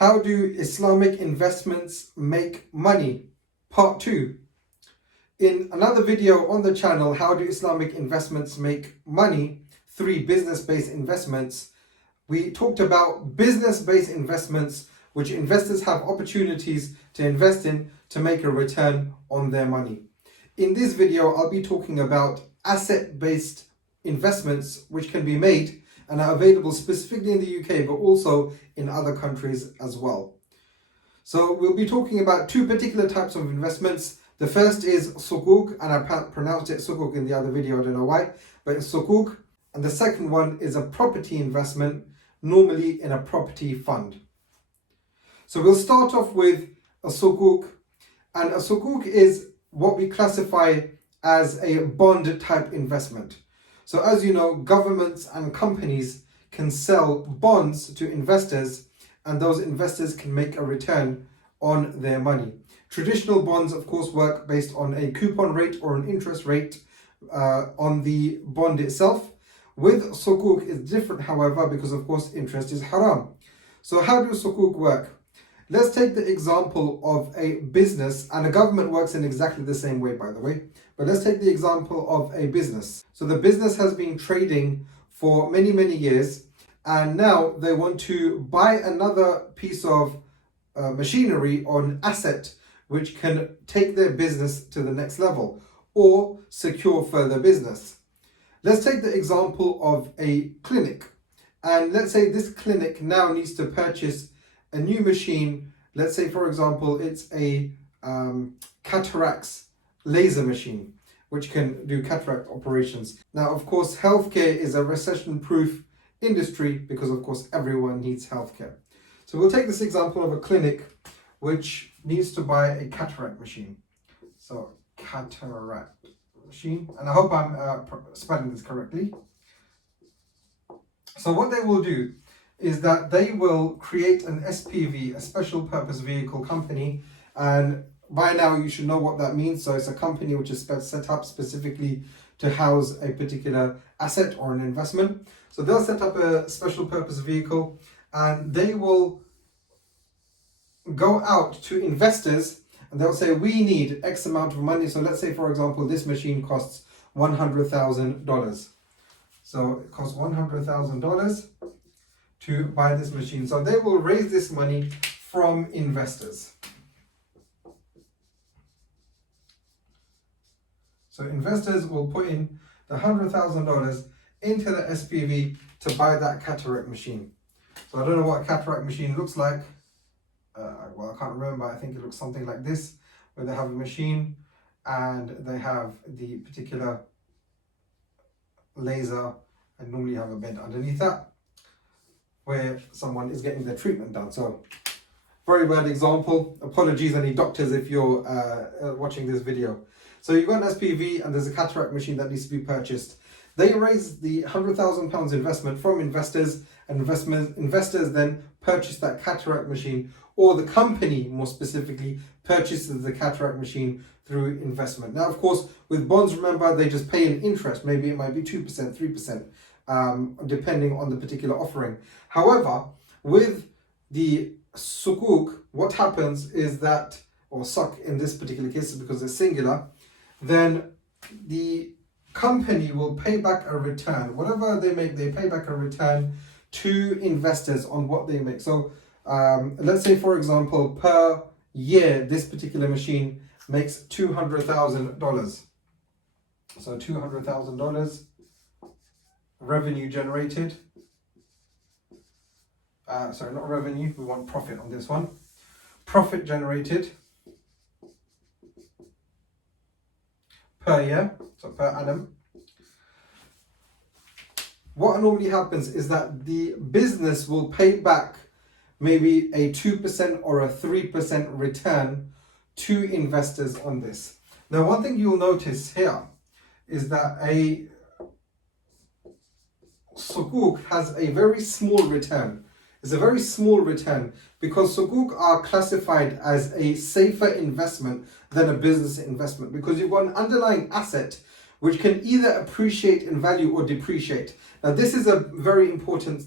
How do Islamic investments make money? Part 2. In another video on the channel, How do Islamic investments make money? 3 business-based investments. We talked about business-based investments, which investors have opportunities to invest in to make a return on their money. In this video, I'll be talking about asset-based investments which can be made and are available specifically in the UK, but also in other countries as well. So we'll be talking about 2 particular types of investments. The first is sukuk, and I pronounced it sukuk in the other video, I don't know why, but it's sukuk. And the second one is a property investment, normally in a property fund. So we'll start off with a sukuk, and a sukuk is what we classify as a bond type investment. So as you know, governments and companies can sell bonds to investors, and those investors can make a return on their money. Traditional bonds, of course, work based on a coupon rate or an interest rate on the bond itself. With sukuk, it's different, however, because of course interest is haram. So how do sukuk work? Let's take the example of a business, and a government works in exactly the same way, by the way. But let's take the example of a business. So the business has been trading for many, many years, and now they want to buy another piece of machinery or an asset which can take their business to the next level or secure further business. Let's take the example of a clinic. And let's say this clinic now needs to purchase a new machine. Let's say, for example, it's a cataracts laser machine, which can do cataract operations. Now, of course, healthcare is a recession-proof industry because, of course, everyone needs healthcare. So we'll take this example of a clinic which needs to buy a cataract machine. So, cataract machine, and I hope I'm spelling this correctly. So what they will do is that they will create an SPV, a special purpose vehicle company, and by now you should know what that means. So it's a company which is set up specifically to house a particular asset or an investment. So they'll set up a special purpose vehicle, and they will go out to investors and they'll say, we need X amount of money. So let's say, for example, this machine costs $100,000. So it costs $100,000 to buy this machine. So they will raise this money from investors. So investors will put in the $100,000 into the SPV to buy that cataract machine. So I don't know what a cataract machine looks like. Well, I can't remember. I think it looks something like this, where they have a machine and they have the particular laser, and normally have a bed underneath that where someone is getting their treatment done. So very bad example. Apologies any doctors if you're watching this video. So you've got an SPV and there's a cataract machine that needs to be purchased. They raise the £100,000 investment from investors, and investors then purchase that cataract machine, or the company more specifically purchases the cataract machine through investment. Now, of course, with bonds, remember, they just pay an interest. Maybe it might be 2%, 3%, depending on the particular offering. However, with the sukuk, what happens is that, or suk in this particular case because it's singular, then the company will pay back a return. Whatever they make, they pay back a return to investors on what they make. So let's say, for example, per year, this particular machine makes $200,000. So $200,000 revenue generated. Sorry, not revenue, we want profit on this one. Profit generated per year, so per annum. What normally happens is that the business will pay back maybe a 2% or a 3% return to investors on this. Now, one thing you'll notice here is that a sukuk has a very small return. It's a very small return because sukuk are classified as a safer investment than a business investment, because you've got an underlying asset which can either appreciate in value or depreciate. Now, this is a very important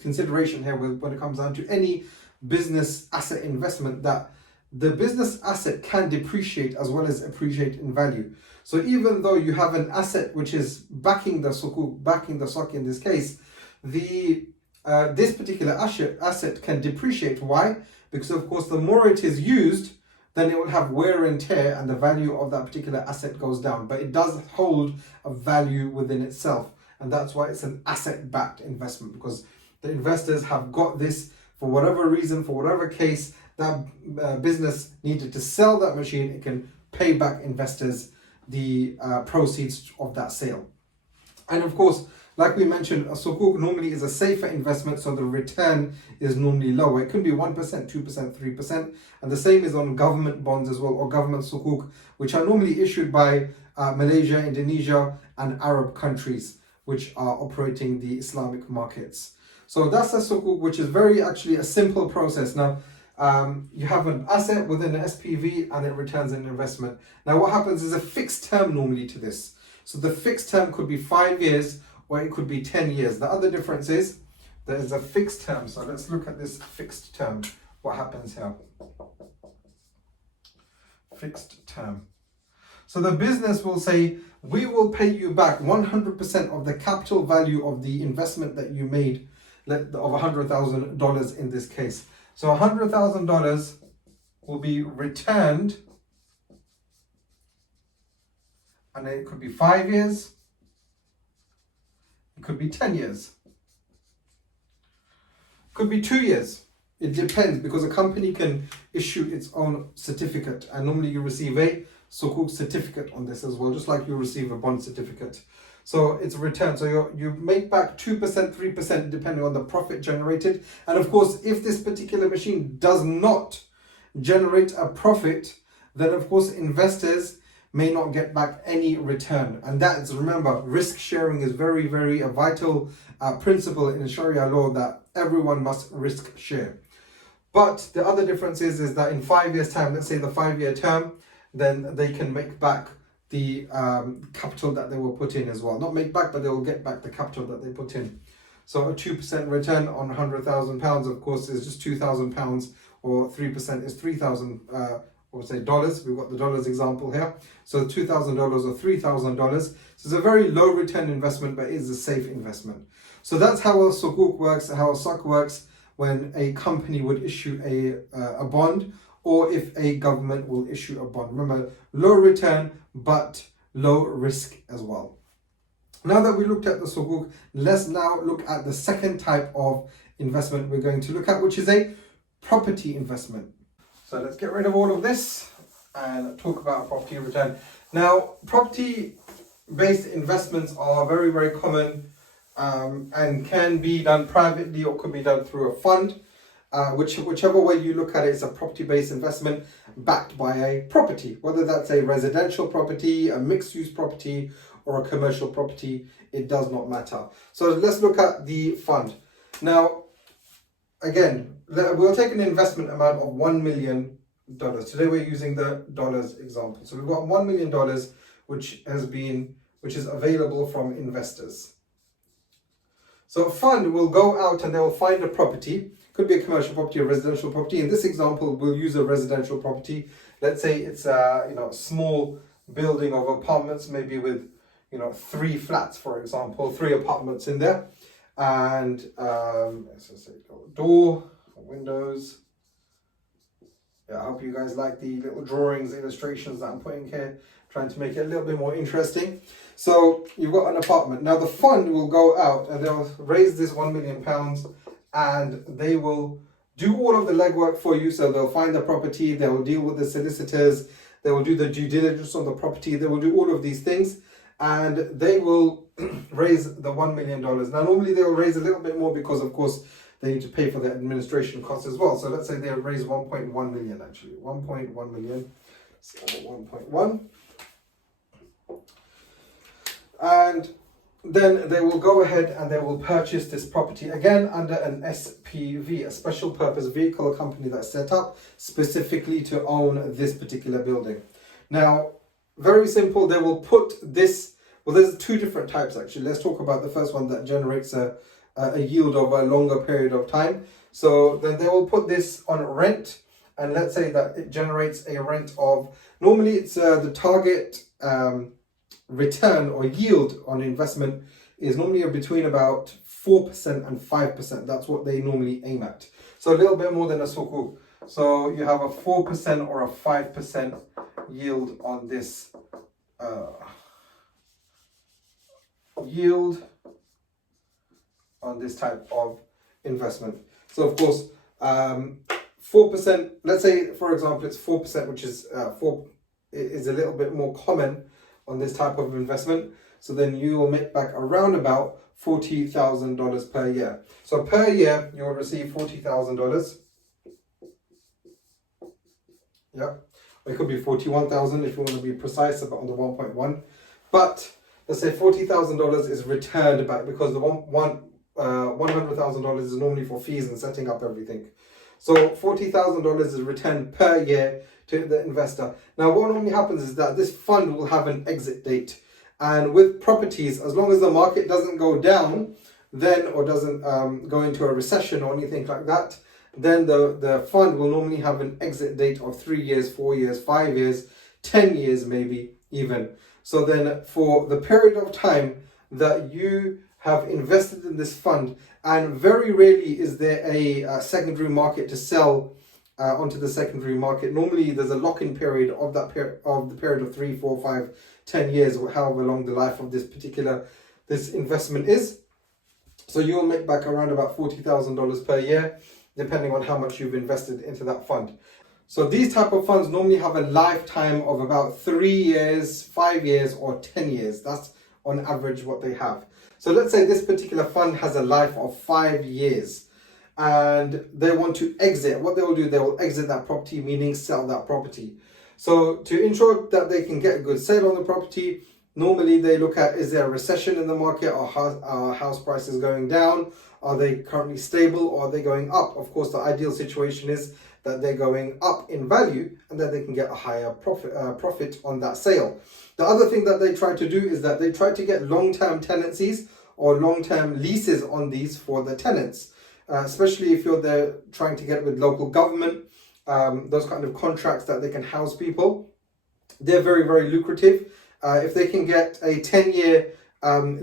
consideration here when it comes down to any business asset investment that the business asset can depreciate as well as appreciate in value. So even though you have an asset which is backing the sukuk, backing the stock in this case, this particular asset can depreciate. Why? Because of course the more it is used, then it will have wear and tear and the value of that particular asset goes down. But it does hold a value within itself. And that's why it's an asset-backed investment, because the investors have got this for whatever reason, for whatever case, that business needed to sell that machine, it can pay back investors the proceeds of that sale. And of course, like we mentioned, a sukuk normally is a safer investment, so the return is normally lower. It could be 1%, 2%, 3%. And the same is on government bonds as well, or government sukuk, which are normally issued by Malaysia, Indonesia, and Arab countries, which are operating the Islamic markets. So that's a sukuk, which is very actually a simple process. Now, you have an asset within an SPV and it returns an investment. Now, what happens is a fixed term normally to this. So the fixed term could be 5 years, or it could be 10 years. The other difference is there is a fixed term. So let's look at this fixed term. What happens here? Fixed term. So the business will say, we will pay you back 100% of the capital value of the investment that you made, of $100,000 in this case. So $100,000 will be returned, and it could be 5 years, it could be 10 years, it could be 2 years. It depends, because a company can issue its own certificate, and normally you receive a sukuk certificate on this as well, just like you receive a bond certificate. So it's a return. So you make back 2%, 3% depending on the profit generated. And of course, if this particular machine does not generate a profit, then of course investors may not get back any return. And that is, remember, risk sharing is very, very a vital principle in Sharia law, that everyone must risk share. But the other difference is that in 5 years' time, let's say the 5-year term, then they can make back the capital that they will put in as well. Not make back, but they will get back the capital that they put in. So a 2% return on £100,000, of course, is just £2,000, or 3% is 3,000, or say dollars. We've got the dollars example here. So $2,000 or $3,000. So it's a very low return investment, but it is a safe investment. So that's how a sukuk works, how a SOC works when a company would issue a bond, or if a government will issue a bond. Remember, low return, but low risk as well. Now that we looked at the sukuk, let's now look at the second type of investment we're going to look at, which is a property investment. So let's get rid of all of this and talk about property return. Now, property-based investments are very, very common and can be done privately or could be done through a fund. Whichever way you look at it, it's a property-based investment backed by a property, whether that's a residential property, a mixed-use property, or a commercial property, it does not matter. So let's look at the fund. Now, again, we'll take an investment amount of $1 million. Today we're using the dollars example. So we've got $1 million, which is available from investors. So a fund will go out and they will find a property. Could be a commercial property or residential property. In this example, we'll use a residential property. Let's say it's a small building of apartments, maybe with 3 flats, for example, 3 apartments in there, and let's just say door, windows. Yeah, I hope you guys like the little drawings, illustrations that I'm putting here, trying to make it a little bit more interesting. So you've got an apartment. Now the fund will go out and they'll raise this £1 million. And they will do all of the legwork for you. So they'll find the property, they will deal with the solicitors, they will do the due diligence on the property, they will do all of these things, and they will raise the $1 million. Now normally they will raise a little bit more because of course they need to pay for the administration costs as well. So let's say they raise 1.1 million actually. 1.1 million. So 1.1. And then they will go ahead and they will purchase this property again under an SPV, a special purpose vehicle, a company that's set up specifically to own this particular building. Now, very simple, they will put this, well, there's 2 different types actually. Let's talk about the first one that generates a yield over a longer period of time. So then they will put this on rent, and let's say that it generates a rent of, normally it's the target return or yield on investment is normally between about 4% and 5%. That's what they normally aim at. So a little bit more than a sukuk. So you have a 4% or a 5% yield on this type of investment. So of course, 4%, let's say for example it's 4%, which is is a little bit more common on this type of investment. So then you will make back around about $40,000 per year. So per year you will receive $40,000. Yeah, it could be 41,000 if you want to be precise about on the 1.1. But let's say $40,000 is returned back, because the $100,000 is normally for fees and setting up everything. So $40,000 is returned per year to the investor. Now what normally happens is that this fund will have an exit date. And with properties, as long as the market doesn't go down, then, or doesn't go into a recession or anything like that, then the fund will normally have an exit date of 3 years, 4 years, 5 years, 10 years maybe even. So then for the period of time that you have invested in this fund, and very rarely is there a secondary market to sell onto the secondary market. Normally there's a lock-in period of that of the period of 3, 4, 5, 10 years, or however long the life of this investment is. So you'll make back around about $40,000 per year, depending on how much you've invested into that fund. So these type of funds normally have a lifetime of about 3 years, 5 years, or 10 years. That's on average what they have. So let's say this particular fund has a life of 5 years and they want to exit. What they will do, they will exit that property, meaning sell that property. So to ensure that they can get a good sale on the property, normally they look at, is there a recession in the market, or are house prices going down? Are they currently stable, or are they going up? Of course, the ideal situation is that they're going up in value and that they can get a higher profit on that sale. The other thing that they try to do is that they try to get long-term tenancies or long-term leases on these for the tenants, especially if you're there trying to get with local government, those kind of contracts that they can house people. They're very, very lucrative. If they can get a 10-year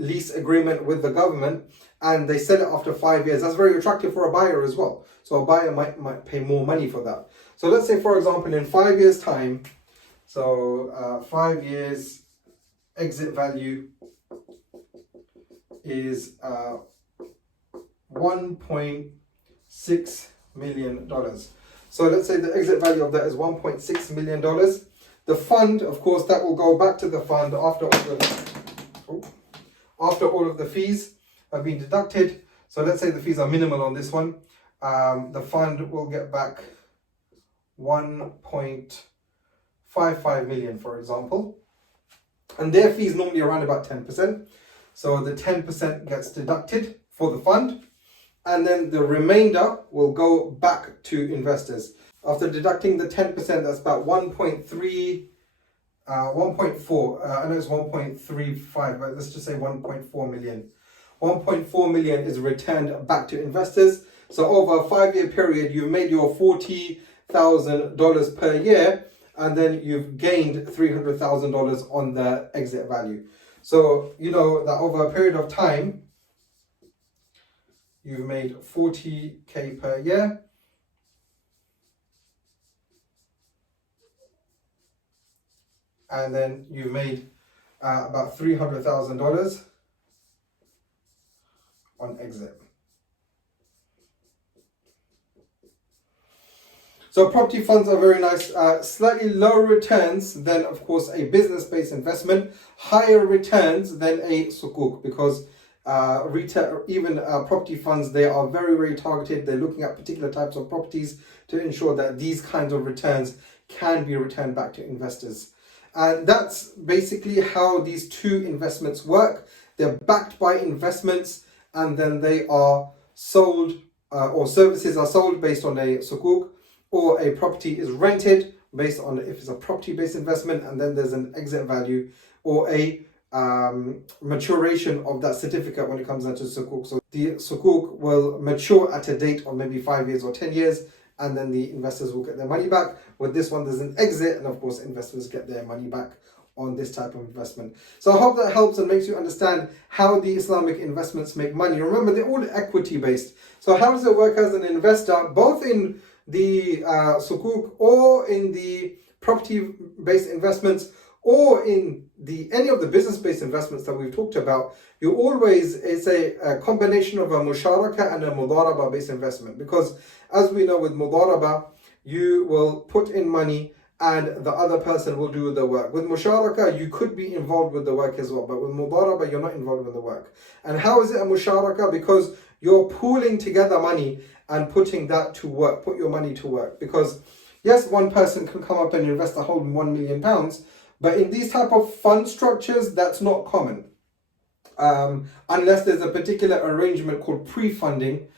lease agreement with the government and they sell it after 5 years, that's very attractive for a buyer as well. So a buyer might pay more money for that. So let's say, for example, in 5 years time, so 5 years exit value is $1.6 million. So let's say the exit value of that is $1.6 million. The fund, of course, that will go back to the fund after all of the fees have been deducted. So let's say the fees are minimal on this one. The fund will get back 1.55 million, for example. And their fees normally around about 10%. So the 10% gets deducted for the fund, and then the remainder will go back to investors. After deducting the 10%, that's about 1.4, I know it's 1.35, but let's just say 1.4 million. 1.4 million is returned back to investors. So over a 5-year period, you've made your $40,000 per year, and then you've gained $300,000 on the exit value. So you know that over a period of time, you've made 40K per year. And then you've made about $300,000 on exit. So property funds are very nice, slightly lower returns than, of course, a business-based investment, higher returns than a sukuk, because property funds, they are very, very targeted. They're looking at particular types of properties to ensure that these kinds of returns can be returned back to investors. And that's basically how these two investments work. They're backed by investments, and then they are sold, or services are sold based on a sukuk, or a property is rented based on if it's a property-based investment, and then there's an exit value, or a maturation of that certificate when it comes down to sukuk. So the sukuk will mature at a date of maybe 5 years or 10 years, and then the investors will get their money back. With this one, there's an exit, and of course, investors get their money back on this type of investment. So I hope that helps and makes you understand how the Islamic investments make money. Remember, they're all equity based. So how does it work as an investor, both in the sukuk or in the property based investments or in any of the business based investments that we've talked about? It's a combination of a musharaka and a mudaraba based investment, because as we know, with mudaraba, you will put in money and the other person will do the work. With musharaka, you could be involved with the work as well, but with mudaraba, you're not involved with the work. And how is it a musharaka? Because you're pooling together money and putting that to work, put your money to work. Because yes, one person can come up and invest a whole £1 million, but in these type of fund structures, that's not common. Unless there's a particular arrangement called pre-funding,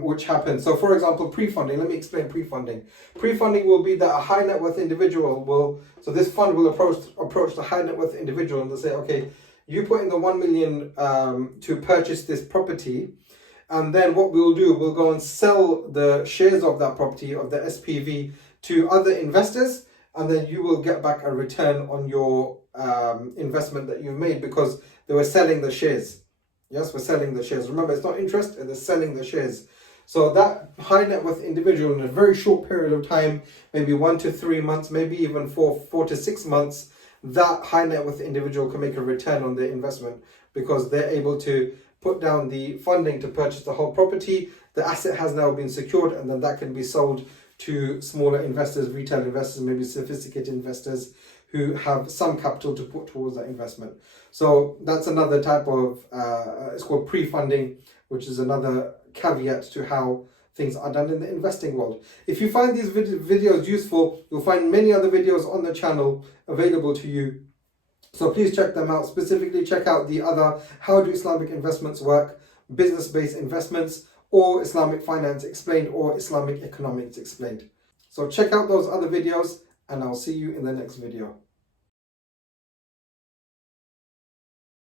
which happens. So for example, pre-funding, let me explain pre-funding. Pre-funding will be that a high net worth individual so this fund will approach the high net worth individual and they'll say, okay, you put in the 1 million to purchase this property, and then what we'll do, we'll go and sell the shares of that property, of the SPV, to other investors, and then you will get back a return on your investment that you've made, because they were selling the shares. Yes, we're selling the shares. Remember, it's not interest, they're selling the shares. So that high net worth individual, in a very short period of time, maybe 1 to 3 months, maybe even 4 to 6 months, that high net worth individual can make a return on their investment, because they're able to put down the funding to purchase the whole property. The asset has now been secured, and then that can be sold to smaller investors, retail investors, maybe sophisticated investors who have some capital to put towards that investment. So that's another type of, it's called pre-funding, which is another caveat to how things are done in the investing world. If you find these videos useful, you'll find many other videos on the channel available to you. So please check them out. Specifically, check out the other How Do Islamic Investments Work, Business-Based Investments, or Islamic Finance Explained, or Islamic Economics Explained. So check out those other videos, and I'll see you in the next video.